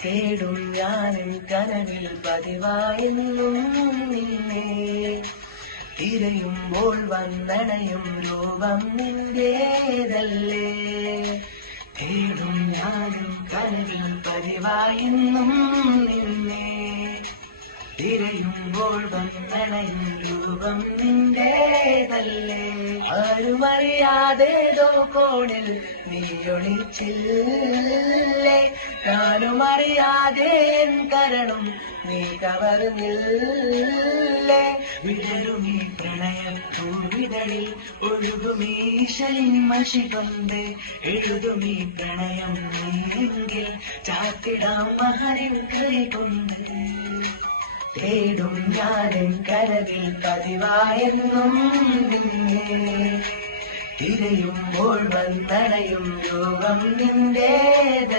തേടും ഞാനും കനവിൽ പതിവായെന്നും നിന്നെ തിരയുമ്പോൾ വന്നണയും രൂപം നിന്റേതല്ലേ തേടും ഞാനും കനവിൽ പതിവായെന്നും നിന്നെ തിരയുമ്പോൾ വന്നണയും രൂപം നിന്റേതല്ലേ ആരുമറിയാതേതോ കോണിൽ നീ ഒളിച്ചില്ലേ ഞാനുമറിയാതെ എൻ കരണം നീ കവർന്നില്ലേ വിടരുമീ പ്രണയപ്പൂവിതളിൽ ഒഴുകുമീ ശലിമഷി കൊണ്ട് എഴുതുമീ പ്രണയം നീയെങ്കിൽ ചാത്തിടാം മഹരിൻ കൈ കൊണ്ട് തേടും ഞാനും കരവിൽ പതിവായെന്നും നിന്നെ തിരയുമ്പോൾ വന്നടയും രൂപം നിന്റേത